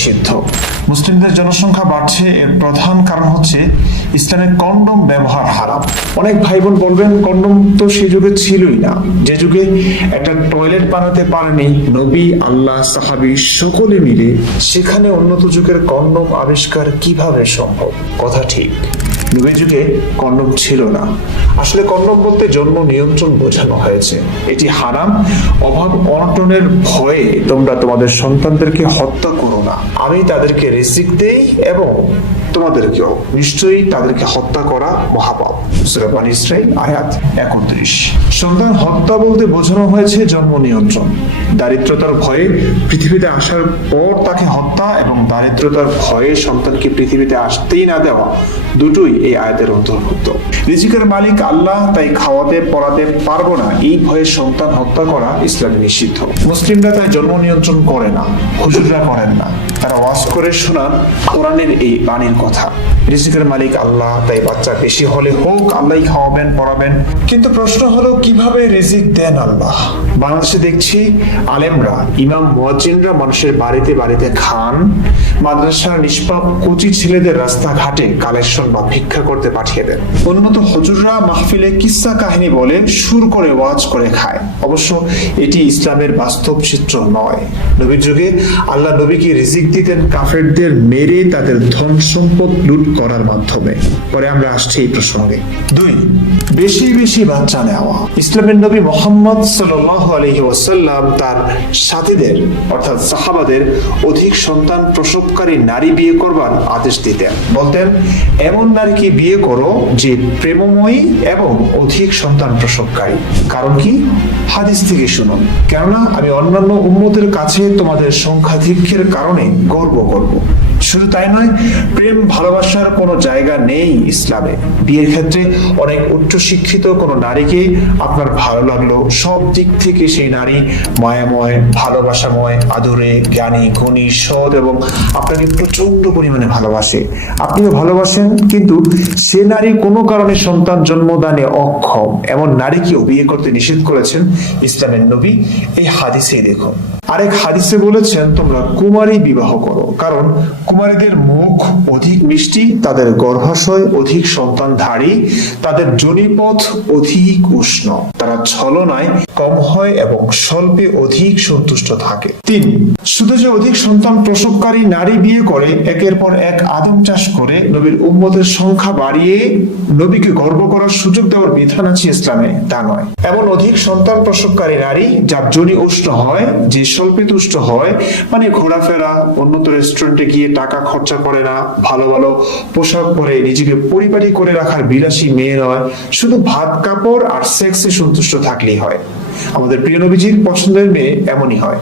নিষিদ্ধ। মুসলিমদের জনসংখ্যা বাড়ছে, এর প্রধান কারণ হচ্ছে ইসলামে কন্ডম ব্যবহার হারাম। অনেক ভাই বোন বলবেন কন্ডম তো সে যুগে ছিলই না, যে যুগে একটা টয়লেট বানাতে পারেনি নবী, আল্লাহ, সাহাবী সকলে মিলে, সেখানে উন্নত যুগের কন্ডম আবিষ্কার কিভাবে সম্ভব? কথা ঠিক, নবীর যুগে কন্ডম ছিল না। আসলে কন্ডম বলতে জন্ম নিয়ন্ত্রণ বোঝানো হয়েছে। এটি হারাম। অভাব অনটনের ভয়ে তোমরা তোমাদের সন্তানদেরকে হত্যা করো না। আমি তাদেরকে রিজিক দেই এবং তোমাদেরকেও। নিশ্চয়ই তাদেরকে হত্যা করা মহাপাপ। সূরা বনী ইসরাঈল আয়াত 31। সন্তান হত্যা বলতে বোঝানো হয়েছে জন্ম নিয়ন্ত্রণ। দারিদ্রতার ভয়ে পৃথিবীতে আসার পর তাকে হত্যা এবং দারিদ্রতার ভয়ে সন্তানকে পৃথিবীতে আসতেই না দেওয়া, দুটোই এই আয়াতের অন্তর্ভুক্ত। রিজিকের মালিক আল্লাহ, তাই খাওয়াতে পড়াতে পারবো না এই ভয়ে সন্তান হত্যা করা ইসলামে নিষিদ্ধ। মুসলিমরা তাই জন্ম নিয়ন্ত্রণ করে না, হুজুররা করেন না। তারা ওয়াজ করে শোনান কোরআনের এই বাণীর কথা। রিজিকের মালিক আল্লাহ, তাই বাচ্চা বেশি হলে হোক, আল্লাহই খাওয়াবেন পড়াবেন। কিন্তু প্রশ্ন হলো কিভাবে রিজিক দেন আল্লাহ? বাংলাদেশে দেখছি আলেমরা, ইমাম, মুয়াজ্জিনরা মানুষের বাড়িতে বাড়িতে খান। মাদ্রাসার নিষ্পাপ কচি ছেলেদের রাস্তাঘাটে কালেকশন বা ভিক্ষা করতে পাঠিয়ে দেন। উন্নত হুজুররা মাহফিলে কিসসা কাহিনী বলে সুর করে ওয়াজ করে খায়। অবশ্য এটি ইসলামের বাস্তব চিত্র নয়। নবীর যুগে আল্লাহ নবীকে রিজিক দিতেন কাফেরদের মেরে তাদের ধন সম্পদ লুট করার মাধ্যমে। পরে আমরা আসছি এই প্রসঙ্গে। 2, বেশি বেশি বাচ্চা নেওয়া। ইসলামের নবী মুহাম্মদ সাল্লাল্লাহু আলাইহি ওয়াসাল্লাম তার সাথীদের অর্থাৎ সাহাবাদের অধিক সন্তান প্রসবকারী নারী বিয়ে করবার আদেশ দিতেন। বলতেন, এমন নারীকে বিয়ে করো যে প্রেমময়ী এবং অধিক সন্তান প্রসবকারী। কারণ কি? হাদিস থেকে শুনুন। কেননা আমি অন্যান্য উম্মতের কাছে তোমাদের সংখ্যাধিক্যের কারণে গর্ব করব। শুধু তাই নয়, প্রেম ভালোবাসার কোনো জায়গা নেই ইসলামে। বিয়ের ক্ষেত্রে অনেক উচ্চ শিক্ষিত কোনো নারীকে আপনার ভালো লাগলো, সব দিক থেকে সেই নারী মায়াময়, ভালোবাসাময়, আদরে, জ্ঞানী, গুণী, সৎ এবং আপনাকে প্রচন্ড পরিমাণে ভালোবাসে। আপনিও ভালোবাসেন, কিন্তু সে নারী কোনো কারণে সন্তান জন্মদানে অক্ষম, এমন নারীকেও বিয়ে করতে নিষেধ করেছেন ইসলামের নবী। এই হাদিসেই দেখুন। আরেক হাদিসে বলেছেন, তোমরা কুমারী বিবাহ করো, কারণ কুমারীদের মুখ অধিক মিষ্টি, তাদের গর্ভাশয় অধিক সন্তানধারী, তাদের যোনিপথ অধিক উষ্ণ, তারা ছলনায় কম হয় এবং স্বল্পে অধিক সন্তুষ্ট থাকে। 3, শুধু যে অধিক সন্তান প্রসবকারী নারী বিয়ে করে একের পর এক আদম চাষ করে নবীর উম্মতের সংখ্যা বাড়িয়ে নবীকে গর্ব করার সুযোগ দেওয়ার বিধান আছে ইসলামে, তা নয়। এমন অধিক সন্তান প্রসবকারী নারী যার যোনি উষ্ণ হয়, যে স্বল্পে তুষ্ট হয়, মানে ঘোরাফেরা, উন্নত রেস্টুরেন্টে গিয়ে টাকা খরচা করে না, ভালো ভালো পোশাক পরে নিজেকে পরিপাটি করে রাখার বিলাসী মেয়ে নয়, শুধু ভাত কাপড় আর সেক্সে সন্তুষ্ট থাকলেই হয়। আমাদের প্রিয় নবীজির পছন্দের মেয়ে এমনই হয়।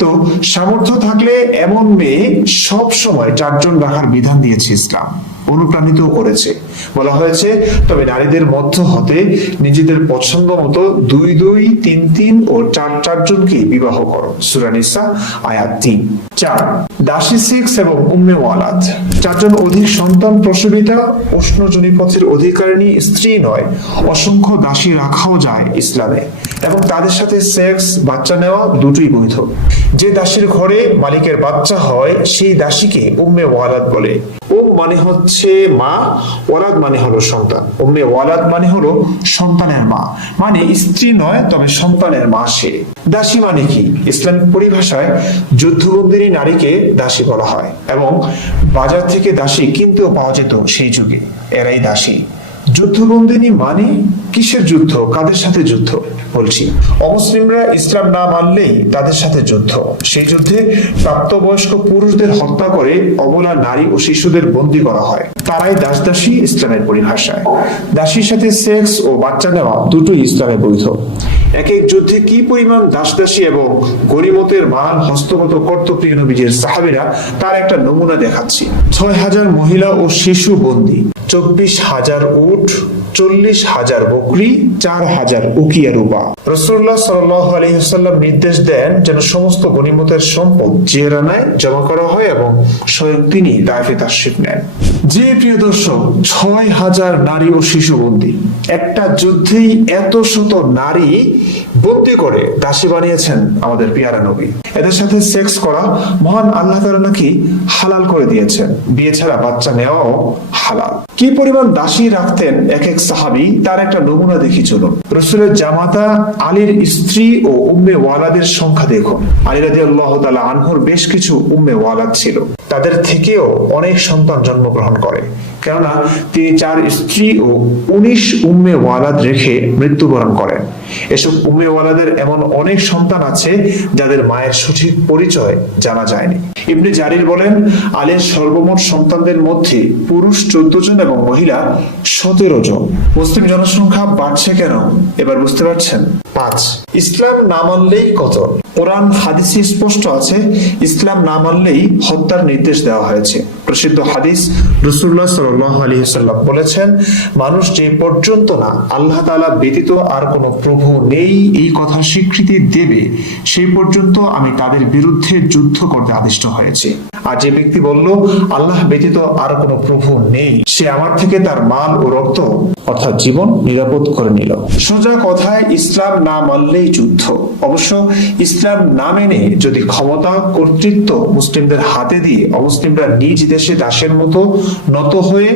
তো সামর্থ্য থাকলে এমন মেয়ে সব সময় 4 জন রাখার বিধান দিয়েছে ইসলাম, অনুপ্রাণিত করেছে। বলা হয়েছে, তবে নারীদের মধ্য হতে নিজেদের পছন্দ মতো 2, 2, 3, 3 ও 4, 4 জনকে বিবাহ করো। সূরা নিসা আয়াত 3। 4, দাসী সেক্স এবং উম্মে ওয়ালাদ। 4 জন অধিক সন্তান প্রসবিতা উষ্ণ যোনিপথের অধিকারিণী স্ত্রী নয়, অসংখ্য দাসী রাখাও যায় ইসলামে, এবং তাদের সাথে সেক্স, বাচ্চা নেওয়া দুটোই বৈধ। যে দাসীর ঘরে মালিকের বাচ্চা হয় সেই দাসীকে উম্মে ওয়ালাদ বলে। মানে হচ্ছে মা, ওয়ালাদ মানে হলো সন্তান। উম্মে ওয়ালাদ মানে হলো সন্তানের মা, মানে স্ত্রী নয় তবে সন্তানের মা সে। দাসী মানে কি? ইসলামিক পরিভাষায় যুদ্ধবন্দিনী নারীকে দাসী বলা হয়, এবং বাজার থেকে দাসী কিনতেও পাওয়া যেত সেই যুগে, এরাই দাসী। যুদ্ধবন্দিনী মানে কিসের যুদ্ধ? কাদের সাথে যুদ্ধ বলছি? অমুসলিমরা ইসলাম না মানলেই তাদের সাথে যুদ্ধ। সেই যুদ্ধে প্রাপ্তবয়স্ক পুরুষদের হত্যা করে অবলা নারী ও শিশুদের বন্দী করা হয়, তারাই দাস দাসী ইসলামের পরিভাষায়। দাসীর সাথে সেক্স ও বাচ্চা নেওয়া দুটোই ইসলামে বৈধ। এক এক যুদ্ধে কি পরিমাণ দাস দাসী এবং গনিমতের মাল হস্তগত করত প্রিয় নবীজির সাহাবীরা, তার একটা নমুনা দেখাচ্ছি। 6000 মহিলা ও শিশু বন্দী, 24,000 উট, 40,000 বকরি, 4,000 উকিয়া রূপা। রাসূলুল্লাহ সাল্লাল্লাহু আলাইহি ওয়াসাল্লাম নির্দেশ দেন যেন সমস্ত গনিমতের সম্পদ জিহরানায় জমা করা হয় এবং স্বয়ং তিনি তায়েফে তাশরিফ নেন। যে প্রিয় দর্শক, 6,000 নারী ও শিশু বন্দী, একটা যুদ্ধেই এত শত নারী বন্দী করে দাসী বানিয়েছেন আমাদের পেয়ারা নবী। এদের সাথে সেক্স করা মহান আল্লাহ তাআলা নাকি হালাল করে দিয়েছেন, বিয়ে ছাড়া বাচ্চা নেওয়াও হালাল। কি পরিমাণ দাসী রাখতেন এক এক সাহাবী, তার একটা নমুনা দেখি চলুন। রাসূলের জামাতা আলীর স্ত্রী ও উম্মে ওয়ালাদের সংখ্যা দেখুন। আলী রাদিয়াল্লাহু তাআলা আনহুর বেশ কিছু উম্মে ওয়ালাদ ছিল, তাদের থেকেও অনেক সন্তান জন্মগ্রহণ করে, কেননা তিনি 4 স্ত্রী ও 19 উম্মে ওয়ালাদ রেখে মৃত্যুবরণ করেন। এসব উম্মে ওয়ালাদের এমন অনেক সন্তান আছে যাদের মায়ের সঠিক পরিচয় জানা যায়নি। ইবনে জারির বলেন, আলীর সর্বমোট সন্তানদের মধ্যে পুরুষ 14 জন এবং মহিলা 17 জন। মুসলিম জনসংখ্যা বাড়ছে কেন এবার বুঝতে পারছেন? 5, ইসলাম না মানলেই কতল। কোরআন হাদিসে স্পষ্ট আছে, ইসলাম না মানলেই হত্যার নির্দেশ দেওয়া হয়েছে। প্রসিদ্ধ হাদিস, রাসূলুল্লাহ সাল্লাল্লাহু আলাইহি ওয়াসাল্লাম বলেছেন, মানুষ যে পর্যন্ত না আল্লাহ তাআলা ব্যতীত আর কোনো প্রভু নেই এই কথা স্বীকৃতি দেবে, সেই পর্যন্ত আমি তাদের বিরুদ্ধে যুদ্ধ করতে আদিষ্ট হয়েছি। আর যে ব্যক্তি বলল আল্লাহ ব্যতীত আর কোনো প্রভু নেই, সে আমার থেকে তার মাল ও রক্ত অর্থাৎ জীবন নিরাপদ করে নিল। সোজা কথায় ইসলাম না মানলেই যুদ্ধ। অবশ্য ইসলাম না মেনে যদি ক্ষমতা কর্তৃত্ব মুসলিমদের হাতে দিয়ে অমুসলিমরা নিজ দেশে দাসের মতো নত হয়ে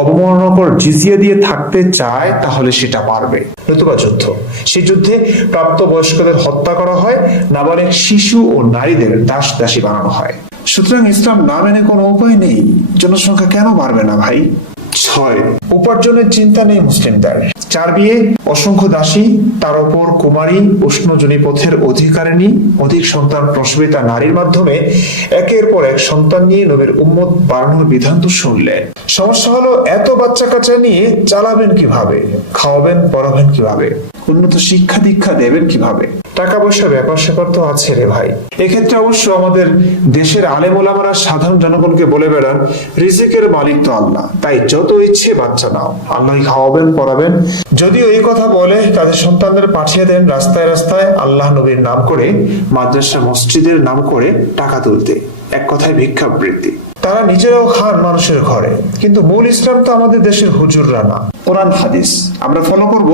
অবমাননাকর জিজিয়া দিয়ে থাকতে চায়, তাহলে সেটা পারবে। নতুবা যুদ্ধ, সেই যুদ্ধে প্রাপ্তবয়স্কদের হত্যা করা হয়, নাবালিগ শিশু ও নারীদের দাস দাসী বানানো হয়। সুতরাং ইসলাম না মেনে কোনো উপায় নেই। জনসংখ্যা কেন বাড়বে না ভাই? 6, উপার্জনের চিন্তা নেই মুসলিমদের। 4 বিয়ে, অসংখ্য দাসী, তার উপর কুমারী, উষ্ণজনী পথের অধিকারিণী, অধিক সন্তান প্রসবিতা নারীর মাধ্যমে একের পর এক সন্তান নিয়ে নবীর উম্মত বাড়ানোর বিধান তো শুনলেন। সমস্যা হলো এত বাচ্চা কাচ্চা নিয়ে চালাবেন কিভাবে, খাওয়াবেন পড়াবেন কিভাবে, উন্নত শিক্ষা দীক্ষা দেবেন কিভাবে? টাকা পয়সা ব্যাপার স্যাপার তো আছে রে ভাই। এক্ষেত্রে অবশ্য আমাদের দেশের আলেম ওলামারা সাধারণ জনগণকে বলে বেড়ান, রিজিকের মালিক তো আল্লাহ, তাই যত ইচ্ছে বাচ্চা নাও, আল্লাহই খাওয়াবেন পড়াবেন। যদিও এই কথা বলে তাদের সন্তানদের পাঠিয়ে দেন রাস্তায় রাস্তায় আল্লাহ নবীর নাম করে, মাদ্রাসা মসজিদের নাম করে টাকা তুলতে, এক কথায় ভিক্ষাবৃত্তি। তারা নিজেরাও খান মানুষের ঘরে, কিন্তু মূল ইসলাম তো আমাদের দেশের হুজুররা না। কোরআন হাদিস আমরা ফলো করব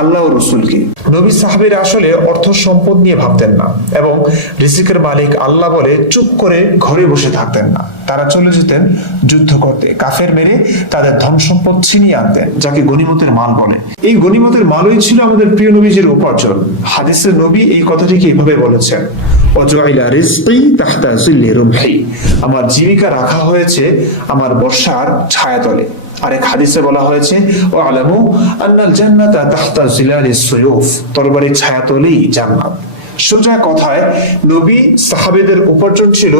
আল্লাহ ও রাসূলকে। নবী সাহাবীরা আসলে অর্থ সম্পদ নিয়ে ভাবতেন না এবং রিজিকের মালিক আল্লাহ বলে চুপ করে ঘরে বসে থাকতেন না। তারা চলে যেতেন যুদ্ধ করতে, কাফের মেরে তাদের ধন সম্পদ ছিনিয়ে আনতেন, যাকে গনিমতের মাল বলে। এই গনিমতের মালই ছিল আমাদের প্রিয় নবীজির উপার্জন। হাদিসের নবী এই কথাটিকে এইভাবে বলেছেন, ওয়াজআলা রিজকি তাহতা জিল্লি রুমহি, আমার জীবিকা রাখা হয়েছে আমার বর্ষার ছায়াতলে। আরেক হাদিসে বলা হয়েছে, ওয়ালামু আন্নাল জান্নাতা তাহতা জিলালিস সুয়ুফ, তরবারির ছায়াতলেই জান্নাত। সোজা কথায় নবী সাহাবেদের উপার্জন ছিল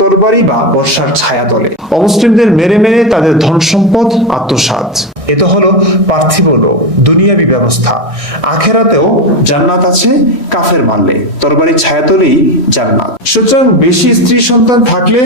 তরবারি বা বর্ষার ছায়াতলে। অমুসলিমদের মেরে মেরে তাদের ধন সম্পদ আত্মসাৎ। এটা হলো পার্থিব লোক, দুনিয়াবী ব্যবস্থা। আখেরাতেও জান্নাত আছে কাফের মারলে, তরবারির ছায়াতলেই জান্নাত। সুতরাং বেশি স্ত্রী সন্তান থাকলে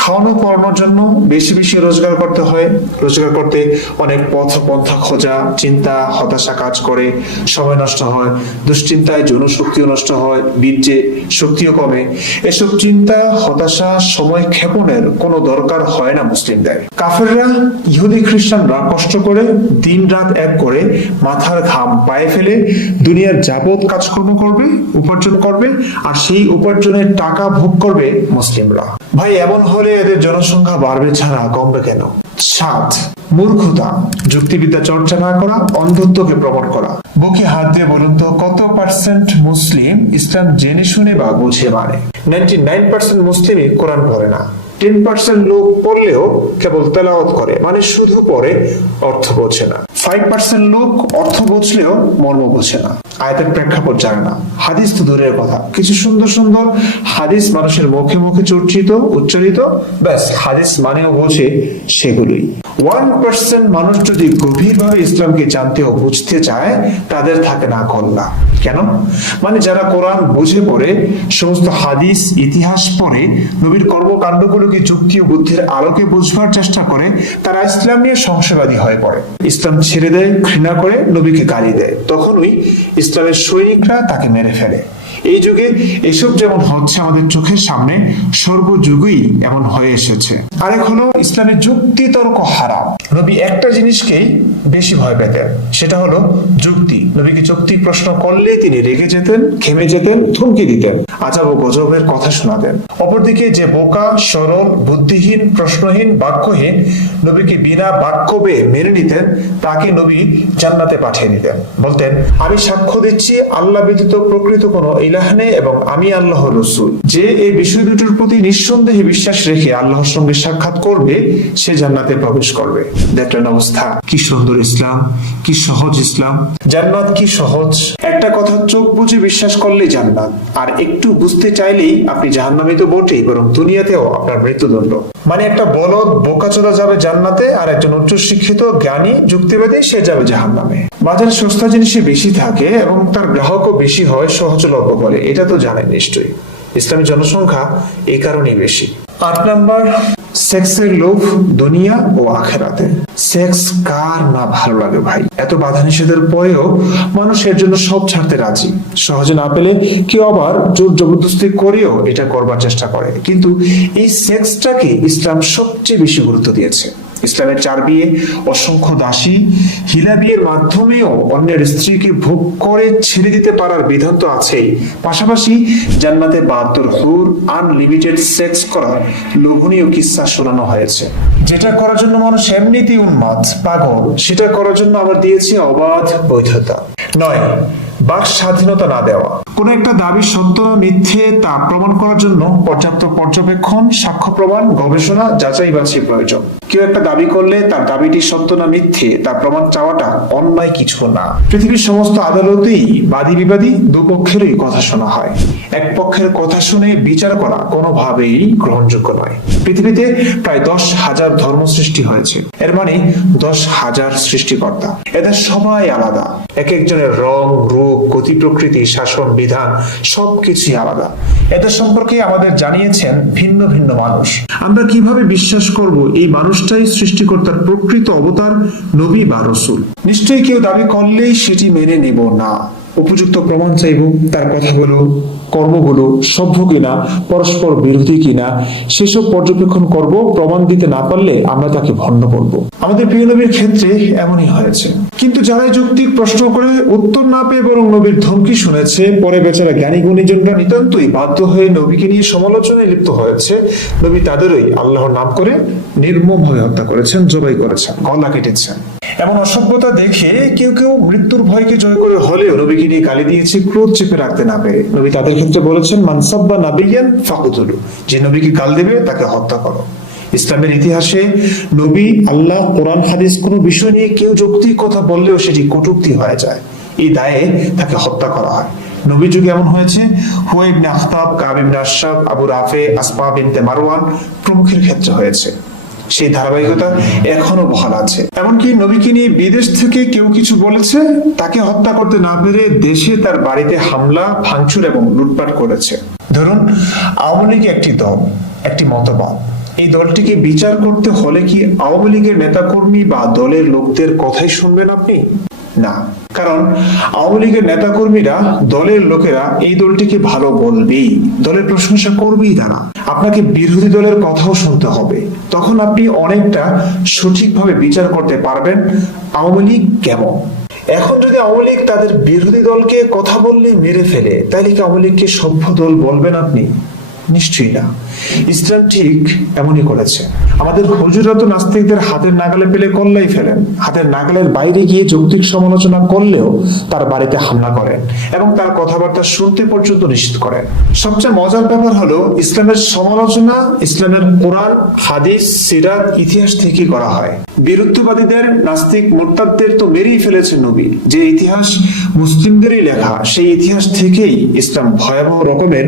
খাওয়ানো পড়ানোর জন্য বেশি বেশি রোজগার করতে হয়। রোজগার করতে অনেক পন্থা খোঁজা, চিন্তা, হতাশা কাজ করে, সময় নষ্ট হয়, দুশ্চিন্তায় যৌন শক্তিও নষ্ট হয়, বীর্যে শক্তিও কমে। এসব চিন্তা, হতাশা, সময় ক্ষেপণের কোনো দরকার হয় না মুসলিমদের। কাফেররা, ইহুদি খ্রিস্টানরা কষ্ট করে দিন রাত এক করে মাথার ঘাম পায়ে ফেলে দুনিয়ার যাবত কাজকর্ম করবে, উপার্জন করবে, আর সেই উপার্জনের টাকা ভোগ করবে মুসলিমরা। ভাই এমন হলে এদের জনসংখ্যা বাড়বে ছাড়া কমবে কেন? 7, মূর্খতা, যুক্তিবিদ্যা চর্চা না করা, অন্ধত্বকে প্রমোট করা। বুকে হাত দিয়ে বলুন তো কত পার্সেন্ট মুসলিম ইসলাম জেনে শুনে বা বুঝে মানে? 99% মুসলিমই কোরআন পড়ে না। 10% লোক পড়লেও কেবল তেলাওয়াত করে, মানে শুধু পড়ে, অর্থ বোঝে না। 5% লোক অর্থ বুঝলেও মর্ম বোঝে না, আয়াতের প্রেক্ষাপট জানে না, হাদিস তো দূরের কথা, কিছু সুন্দর সুন্দর হাদিস মানুষের মুখে মুখে উচ্চারিত, ব্যাস হাদিস মানেও বোঝে সেগুলোই। 1% মানুষ যদি গভীরভাবে ইসলামকে জানতে ও বুঝতে চায়, তাদের থাকে না কল্লা। কেন? মানে যারা কোরআন বুঝে পড়ে, সমস্ত হাদিস ইতিহাস পড়ে, নবীর কর্মকাণ্ডগুলোকে যুক্তি ও বুদ্ধির আলোকে বুঝবার চেষ্টা করে, তারা ইসলাম নিয়ে সংশয়বাদী হয়ে পড়ে, ইসলাম ছেড়ে দেয়, ঘৃণা করে, নবীকে গালি দেয়। তখনই ইসলামের সৈনিকরা তাকে মেরে ফেলে। এই যুগে এসব যেমন হচ্ছে আমাদের চোখের সামনে, সর্বযুগেই এমন হয়ে এসেছে। আরেক হলো ইসলামের যুক্তি তর্ক হারাম। নবী একটা জিনিসকেই বেশি ভয় পেতেন, সেটা হলো যুক্তি। নবীকে যৌক্তিক প্রশ্ন করলে তিনি রেগে যেতেন, খেমে যেতেন, থমকে দিতেন, আজাব ও গজবের কথা শোনাতেন। অপরদিকে যে বোকা, সরল, বুদ্ধিহীন, প্রশ্নহীন, বাক্যহীন নবীকে বিনা বাক্য বেয়ে মেনে নিতেন, তাকে নবী জান্নাতে পাঠিয়ে দিতেন। বলতেন, আমি সাক্ষ্য দিচ্ছি আল্লাহ ব্যতীত প্রকৃত কোনো ইলাহ নেই এবং আমি আল্লাহর রাসূল। যে এই বিষয় দুটোর প্রতি নিঃসন্দেহে বিশ্বাস রেখে আল্লাহর সঙ্গে সাক্ষাৎ করবে, সে জান্নাতে প্রবেশ করবে। দেখলেন অবস্থা? কি সুন্দর ইসলাম, কি সহজ ইসলাম। জান্নাত কি সহজ! একটা কথা চোখ বুজে বিশ্বাস করলে জান্নাত, আর একটু বুঝতে চাইলেই আপনি জাহান্নামে তো বটেই, বরং দুনিয়াতেও আপনার মৃত্যুদণ্ড। মানে একটা বলদ বোকা চলে যাবে জান্নাতে, আর একজন উচ্চ শিক্ষিত জ্ঞানী যুক্তিবাদী সে যাবে জাহান্নামে। বাজারে সস্তা জিনিসই বেশি থাকে এবং তার গ্রাহকও বেশি হয় সহজলভ্য বলে, এটা তো জানেন নিশ্চয়ই। ইসলামের জনসংখ্যা এই কারণেই বেশি। 8 নাম্বার, সেক্সের লোভ দুনিয়া ও আখিরাতে। সেক্স কার না ভালো লাগে ভাই? এত বাধা নিষেধের পরেও মানুষ এর জন্য সব ছাড়তে রাজি। সহজে না পেলে কেউ আবার জোর জবরদস্তি করেও এটা করবার চেষ্টা করে। কিন্তু এই সেক্সটাকে ইসলাম সবচেয়ে বেশি গুরুত্ব দিয়েছে। ইসলামের 4 বিয়ে, অসংখ্য দাসী, হিলা বিয়ের মাধ্যমেও অন্যের স্ত্রীকে ভোগ করে ছেড়ে দিতে পারার বিধান তো আছেই। পাশাপাশি জান্নাতে 72 হুর আনলিমিটেড সেক্স করার লোভনীয় কিস্সা শোনানো হয়েছে। যেটা করার জন্য মানুষ এমনিতেই উন্মাদ, পাগল, সেটা করার জন্য আবার দিয়েছে অবাধ বৈধতা। 9, বাক স্বাধীনতা না দেওয়া। কোন একটা দাবি সত্য না মিথ্যে তা প্রমাণ করার জন্য পর্যাপ্ত পর্যবেক্ষণ, সাক্ষ্য প্রমাণ, গবেষণা, যাচাই বাছাই প্রয়োজন। কেউ একটা দাবি করলে তার দাবিটি সত্য না মিথ্যে তা প্রমাণ চাওয়াটা অন্যায় কিছু না। পৃথিবীর সমস্ত আদালতেই বাদী বিবাদী দুপক্ষেরই কথা শোনা হয়। এক পক্ষের কথা শুনে বিচার করা কোনোভাবেই গ্রহণযোগ্য নয়। পৃথিবীতে প্রায় 10,000 ধর্ম সৃষ্টি হয়েছে, এর মানে 10,000 সৃষ্টিকর্তা। এদের সবাই আলাদা, এক একজনের রং, রূপ, গতি প্রকৃতি, শাসন বিধান সবকিছুই আলাদা। এদের সম্পর্কে আমাদের জানিয়েছেন ভিন্ন ভিন্ন মানুষ। আমরা কিভাবে বিশ্বাস করব এই মানুষটাই সৃষ্টিকর্তার প্রকৃত অবতার, নবী বা রাসূল? নিশ্চয়ই কেউ দাবি করলেই সেটি মেনে নেব না, উপযুক্ত প্রমাণ চাইব, তার কথাগুলো, কর্মগুলো সভ্য কিনা, পরস্পর বিরোধী কিনা সেসব পর্যবেক্ষণ করব। প্রমাণ দিতে না পারলে আমরা তাকে ভণ্ড বলবো। আমাদের প্রিয় নবীর ক্ষেত্রে এমনই হয়েছে। কিন্তু যারা যৌক্তিক প্রশ্ন করে উত্তর না পেয়ে বরং নবীর ধমকি শুনেছে, পরে বেচারা জ্ঞানী গুণীজনরা নিতান্তই বাধ্য হয়ে নবীকে নিয়ে সমালোচনায় লিপ্ত হয়েছে, নবী তাদেরই আল্লাহর নাম করে নির্মমভাবে হত্যা করেছেন, জবাই করেছেন, গলা কেটেছেন। এমন অসভ্যতা দেখে কেউ কেউ মৃত্যুর ভয়কে জয় করে হলেও নবীকে নিয়ে গালি দিয়েছে ক্রোধ চেপে রাখতে না পেরে। নবী তাদের ক্ষেত্রে বলেছেন, মান সাব্বা নাবিয়ান ফাকুতুলু, যে নবীকে গাল দেবে তাকে হত্যা করো। ইসলামের ইতিহাসে নবী, আল্লাহ, কোরআন, হাদিস কোনো বিষয় নিয়ে কেউ যৌক্তিক কথা বললেও সেটি কটূক্তি হয়ে যায়। এই দায়ে তাকে হত্যা করা হয়। নবী যুগে এমন হয়েছে হুয়াই ইবনে আখতাব, কাব ইবনে আশরাফ, আবু রাফে, আসমা বিনতে মারওয়ান প্রমুখের ক্ষেত্রে হয়েছে। সেই ধারাবাহিকতা এখনো বহাল আছে। এমনকি নবীকে নিয়ে বিদেশ থেকে কেউ কিছু বলেছে, তাকে হত্যা করতে না পেরে দেশে তার বাড়িতে হামলা, ভাঙচুর এবং লুটপাট করেছে। ধরুন আওয়ামী লীগ একটি দল, একটি মতবাদ। এই দলটিকে বিচার করতে হলে কি আওয়ামী লীগের নেতাকর্মী বা দলের লোকদের কথাই শুনবেন আপনি? না, কারণ আওয়ামী লীগের নেতাকর্মীরা, দলের লোকেরা এই দলটিকে ভালো বলবেই, দলের প্রশংসা করবেই তারা। আপনাকে বিরোধী দলের কথাও শুনতে হবে, তখন আপনি অনেকটা সঠিকভাবে বিচার করতে পারবেন আওয়ামী লীগ কেমন। এখন যদি আওয়ামী লীগ তাদের বিরোধী দলকে কথা বললে মেরে ফেলে, তাহলে কি আওয়ামী লীগকে সভ্য দল বলবেন আপনি? নিশ্চয়ই না। ইসলাম ঠিক এমনই করেছে। আমাদের হুজুররা তো নাস্তিকদের হাতের নাগালে পেলে কল্লাই ফেলেন, হাতের নাগালের বাইরে গিয়ে যৌক্তিক সমালোচনা করলেও তার বাড়িতে হামলা করেন এবং তার কথাবার্তা শুনতে পর্যন্ত নিষেধ করেন। সবচেয়ে মজার ব্যাপার হলো ইসলামের সমালোচনা ইসলামের কোরআন, হাদিস, সিরাত, ইতিহাস থেকে করা হয়। বিরুদ্ধবাদীদের, নাস্তিক মুরতাদদের তো মেরেই ফেলেছেন নবী। যে ইতিহাস মুসলিমদেরই লেখা, সেই ইতিহাস থেকেই ইসলাম ভয়াবহ রকমের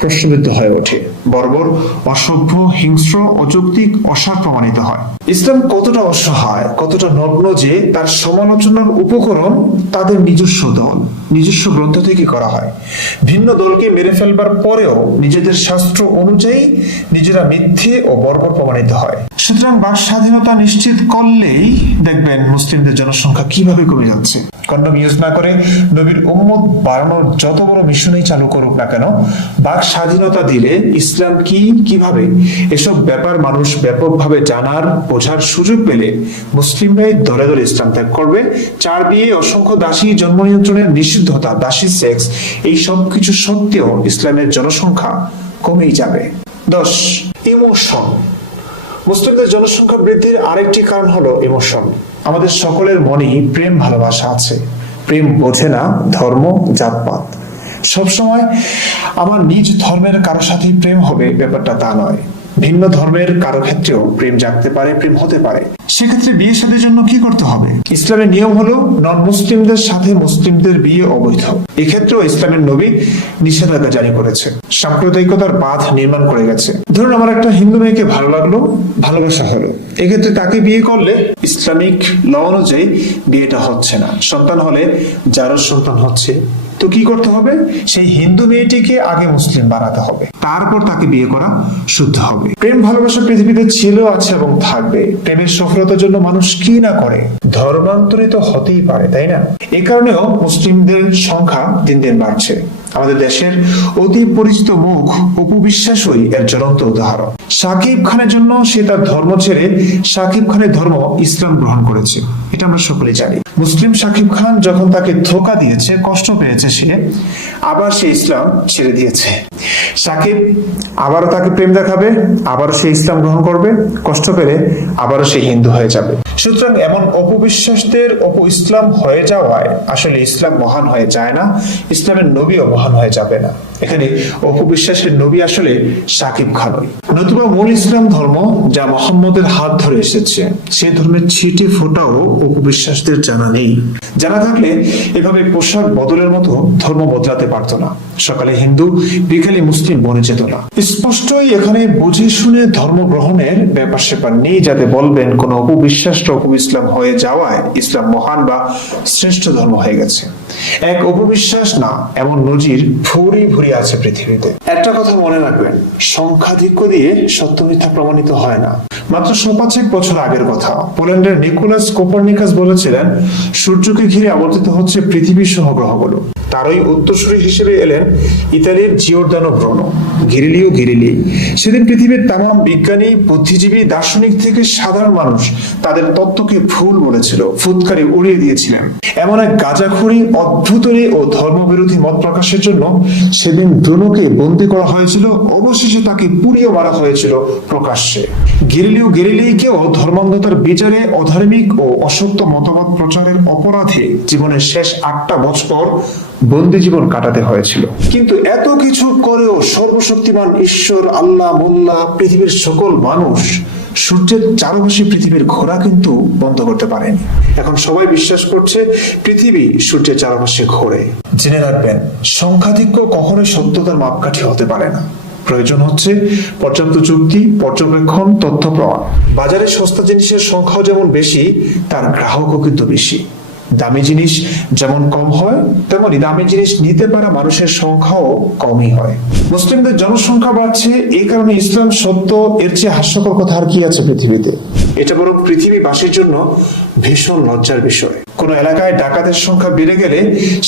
প্রশ্নবিদ্ধ হয়ে ওঠে, বর্বর, অসভ্য, হিংস্র, অযৌক্তিক, অসার প্রমাণিত হয়। ইসলাম কতটা অসহায়, কতটা নগ্ন যে তার সমালোচনার উপকরণ তাদের নিজস্ব দল, নিজস্ব গ্রন্থ থেকে করা হয়। ভিন্ন দলকে মেরে ফেলবার পরেও নিজেদের শাস্ত্র অনুযায়ী নিজেরা মিথ্যে ও বর্বর প্রমাণিত হয়। সুতরাং বাক স্বাধীনতা নিশ্চিত করলেই দেখবেন মুসলিমদের জনসংখ্যা কিভাবে কমে যাচ্ছে। কন্ডম ইউজ না করে নবীর উম্মত বাড়ানোর যত বড় মিশনই চালু করুক না কেন, বাক স্বাধীনতা দিলে ইসলাম কি, কিভাবে, এসব ব্যাপার মানুষ ব্যাপকভাবে জানার, বোঝার সুযোগ পেলে মুসলিমরাই দলে দলে ইসলাম ত্যাগ করবে। 4 বিয়ে, অসংখ্য দাসী, জন্ম নিয়ন্ত্রণের নিষিদ্ধতা, দাসী সেক্স, এই সব কিছু সত্ত্বেও ইসলামের জনসংখ্যা কমেই যাবে। 10. ইমোশন। মুসলিমদের জনসংখ্যা বৃদ্ধির আরেকটি কারণ হলো ইমোশন। আমাদের সকলের মনেই প্রেম ভালোবাসা আছে। প্রেম বোঝে না ধর্ম, জাতপাত। সবসময় আমার নিজ ধর্মের কারো সাথে প্রেম হবে ব্যাপারটা তা নয়। ভিন্ন ধর্মের কারো ক্ষেত্রেও প্রেম জাগতে পারে, প্রেম হতে পারে। সেক্ষেত্রে বিয়ে শাদীর জন্য কি করতে হবে? ইসলামের নিয়ম হলো নন মুসলিমদের সাথে মুসলিমদের বিয়ে অবৈধ। এক্ষেত্রেও ইসলামের নবী নিষেধাজ্ঞা জারি করেছে, সাম্প্রদায়িকতার বাঁধ নির্মাণ করে গেছে। ধরুন আমার একটা হিন্দু মেয়েকে ভালো লাগলো, ভালোবাসা হলো, এক্ষেত্রে তাকে বিয়ে করলে ইসলামিক ল অনুযায়ী বিয়েটা হচ্ছে না। সন্তান হলে যার সন্তান হচ্ছে, তো কি করতে হবে? সেই হিন্দু মেয়েটিকে আগে মুসলিম বানাতে হবে, তারপর তাকে বিয়ে করা শুদ্ধ হবে। প্রেম ভালোবাসা পৃথিবীতে ছিল, আছে এবং থাকবে। প্রেমের সফলতার জন্য মানুষ কি না করে, ধর্মান্তরিত হতেই পারে, তাই না? এ কারণেও মুসলিমদের সংখ্যা দিন দিন বাড়ছে। আমাদের দেশের অতি পরিচিত মুখ অপু বিশ্বাসই এর জ্বলন্ত উদাহরণ। সাকিব খানের জন্য সে তার ধর্ম ছেড়ে সাকিব খানের ধর্ম ইসলাম গ্রহণ করেছে, এটা আমরা সকলেই জানি। মুসলিম সাকিব খান যখন তাকে ধোঁকা দিয়েছে, কষ্ট পেয়েছে, সে আবার সে ইসলাম ছেড়ে দিয়েছে। সাকিব আবারও তাকে প্রেম দেখাবে, আবারও সে ইসলাম গ্রহণ করবে, কষ্ট পেলে আবারও সে হিন্দু হয়ে যাবে। সুতরাং এমন অপবিশ্বাসদের অপু ইসলাম হয়ে যাওয়ায় আসলে ইসলাম মহান হয়ে যায় না, ইসলামের নবীও মহান হয়ে যাবে না। এখানে অপবিশ্বাসের নবী আসলে সাকিব খানই। নতুবা মূল ইসলাম ধর্ম যা মুহাম্মদের হাত ধরে এসেছে, সেই ধর্মের ছিটে ফোটাও অপবিশ্বাসদের জানা নেই। জানা থাকলে এভাবে পোশাক বদলের মতো ধর্ম বদলাতে পারতো না। সকালে হিন্দু, বিকালে মুসলিম বনে যেত না। স্পষ্টই এখানে বুঝে শুনে ধর্ম গ্রহণের ব্যাপার স্যাপার নেই, যাতে বলবেন কোন অপবিশ্বাস ইসলাম হয়ে যাওয়ায় ইসলাম মহান বা শ্রেষ্ঠ ধর্ম হয়ে গেছে। এক অপবিশ্বাস না, এমন নজির ভুরি ভুরি আছে পৃথিবীতে। একটা কথা মনে রাখবেন, সংখ্যাধিক্য দিয়ে সত্য মিথ্যা প্রমাণিত হয় না। মাত্র ৫০ বছর আগের কথা, পোল্যান্ডের নিকোলাস কোপারনিকাস বলেছিলেন সূর্যকে ঘিরে আবর্তিত হচ্ছে পৃথিবী সহ গ্রহগুলো। তারই উত্তরসূরি হিসেবে এলেন ইতালির জিওর্দানো ব্রুনো, গ্যালিলিও গ্যালিলি। সেদিন পৃথিবীর তামাম বিজ্ঞানী, বুদ্ধিজীবী, দার্শনিক থেকে সাধারণ মানুষ তাদের তত্ত্বকে ভুল বলেছিল, ফুৎকারে উড়িয়ে দিয়েছিলেন। এমন এক গাঁজাখুরি, অদ্ভুতনী ও ধর্মবিরোধী মত প্রকাশের জন্য সেদিন ব্রুনোকে বন্দী করা হয়েছিল, অবশেষে তাকে পুড়িয়ে মারা হয়েছিল প্রকাশ্যে। গ্যালিলিও গ্যালিলিকেও ধর্মান্ধতার বিচারে, অধার্মিক ও অসত্য মতবাদ প্রচারের অপরাধে জীবনের শেষ 8টা বছর বন্দী জীবন কাটাতে হয়েছিল। কিন্তু এত কিছু করেও সর্বশক্তিমান ঈশ্বর আল্লাহ, মোল্লা, পৃথিবীর সকল মানুষ সূর্যের চারপাশে পৃথিবীর ঘোরা কিন্তু বন্ধ করতে পারেনি। এখন সবাই বিশ্বাস করছে পৃথিবী সূর্যের চারপাশে ঘোরে। জেনে রাখবেন, সংখ্যাধিক্য কখনোই সত্যতার মাপকাঠি হতে পারে না। প্রয়োজন হচ্ছে পর্যাপ্ত যুক্তি, পর্যবেক্ষণ, তথ্য প্রমাণ। বাজারে সস্তা জিনিসের সংখ্যাও যেমন বেশি, তার গ্রাহকও কিন্তু বেশি। দামি জিনিস যেমন কম হয়, তেমনি দামি জিনিস নিতে পারা মানুষের সংখ্যাও কমই হয়। মুসলিমদের জনসংখ্যা বাড়ছে, এই কারণে ইসলাম সত্য, এর চেয়ে হাস্যকর কথা আর কি আছে পৃথিবীতে? এটা বরং পৃথিবীবাসীর জন্য ভীষণ লজ্জার বিষয়। কোন এলাকায় ডাকাতের সংখ্যা বেড়ে গেলে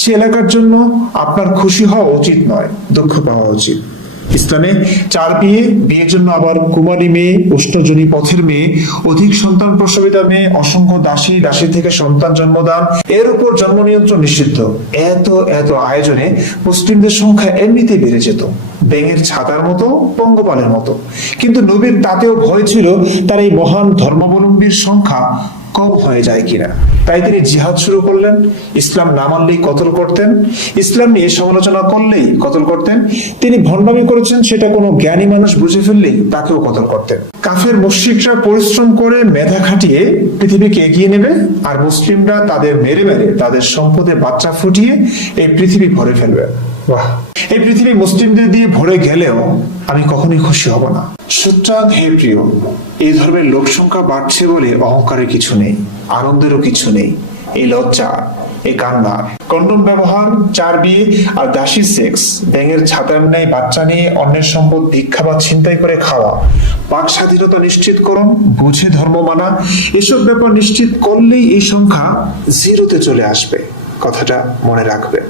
সে এলাকার জন্য আপনার খুশি হওয়া উচিত নয়, দুঃখ পাওয়া উচিত। ইসলামে 4 বিয়ে, বিয়ের জন্য আবার কুমারী মেয়ে, উষ্ণজনী পথের মেয়ে, অধিক সন্তান প্রসবিতা মেয়ে, অসংখ্য দাসী, দাসী থেকে সন্তান জন্মদান, এর উপর জন্ম নিয়ন্ত্রণ নিষিদ্ধ। এত এত আয়োজনে মুসলিমদের সংখ্যা এমনিতেই বেড়ে যেত, ব্যাঙের ছাতার মতো, পঙ্গপালের মতো। কিন্তু নবীর তাতেও ভয় ছিল তার এই মহান ধর্মাবলম্বীর সংখ্যা কম হয়ে যায় কিনা। তাই তিনি জিহাদ শুরু করলেন। ইসলাম না মানলেই কতল করতেন, ইসলাম নিয়ে সমালোচনা করলেই কতল করতেন। তিনি ভণ্ডামি করেছেন সেটা কোনো জ্ঞানী মানুষ বুঝে ফেললেই তাকেও কতল করতেন। কাফের মুশরিকরা পরিশ্রম করে মেধা খাটিয়ে পৃথিবীকে এগিয়ে নেবে, আর মুসলিমরা তাদের মেরে মেরে তাদের সম্পদে বাচ্চা ফুটিয়ে এই পৃথিবী ভরে ফেলবে। বাহ! এই পৃথিবী মুসলিমদের দিয়ে ভরে গেলেও আমি কখনোই খুশি হব না। সুতরাং হে প্রিয়, এই ধর্মের লোক সংখ্যা বাড়ছে বলে অহংকারের কিছু নেই, আনন্দেরও কিছু নেই। এই লজ্জা, এই কান্না, কন্ডম ব্যবহার, 4 বিয়ে আর দাসী সেক্স, ব্যাঙের ছাতার ন্যায় বাচ্চা নিয়ে অন্যের সম্পদ ভিক্ষা বা ছিনতাই করে খাওয়া, বাক স্বাধীনতা নিশ্চিতকরণ, বুঝে ধর্ম মানা, এসব ব্যাপার নিশ্চিত করলেই এই সংখ্যা 0-তে চলে আসবে। কথাটা মনে রাখবে।